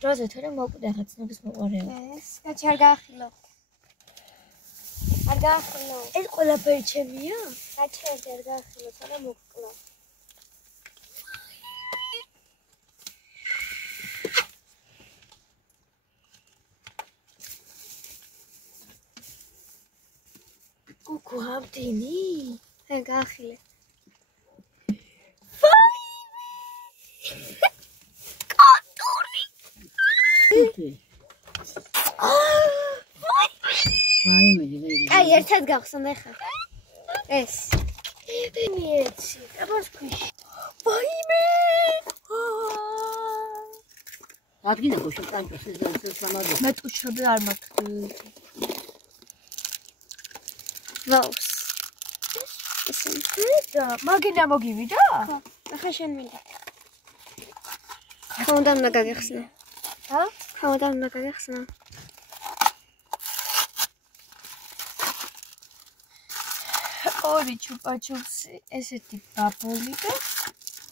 დროზე თორე მოკვდა ხა ცნობის მოყარეო. ეს კაცი არ გაახილო. არ გაახილო. ეს ყველაფერი ჩემია? გაჩერდი არ გაახილო, თორე მოკვდა. კუკუ ამდენი? აი გაახილე. აი ერთად გავხსნა ხა. ეს. მიეცი, აბას ქვიში. ვაიმე! ადგინა გოშო ტანჭოს ეს სამადო. მე ტუშები არ მაქვს. ვაუს. და მაგინა მოგივიდა? ხო, ახლა შენ მინდა. ხომ უნდა გაგეხსნა. ჰა? ხომ უნდა გაგეხსნა. ორი ჩუპაჩუპსი, ესეთი ბაბული და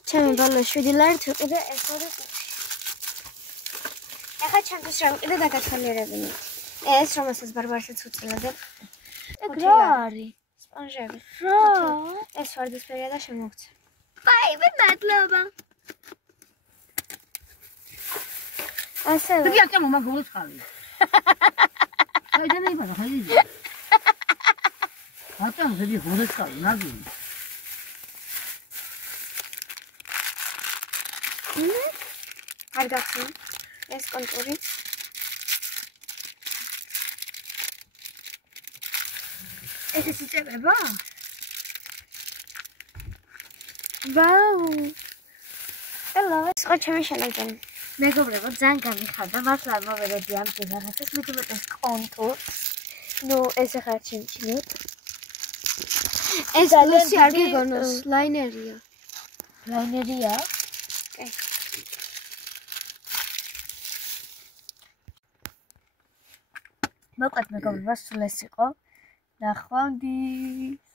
ჩემი ბოლო 7 ლარი თუ კიდე ეს ორი. ახლა ჩემთვის რა კიდე დაგათვალიერებინეთ. ეს რომელსაც ბარბარსაც უწილადებ. ეგ რა არის? სპონჟები. რა? ეს ვარდისფერია და შემოგცა. ვაიმე, მადლობა. ასევე დიახ, ჩემო მაგულს ხავი. საიდან იბადა ხაიდი? ატამ ზედი ხურეს ხავი, ნაგი. არ გახსნა. ეს კონტური. ეს იწებება? ვაუ. ელო, ეს ყო ჩემი შენაგანი. მეგობრებო, ძალიან გამიხარდა, მართლა მოვერედი ამ რაღაცას, მithumეტ ეს კონტურს. ნუ ეს ახლა ჩინჩინებ. ეს ლუსი არ გიგონოს, ლაინერია. ლაინერია? კი. მოკლედ მეგობრებო, სულ ეს იყო. ნახვამდის.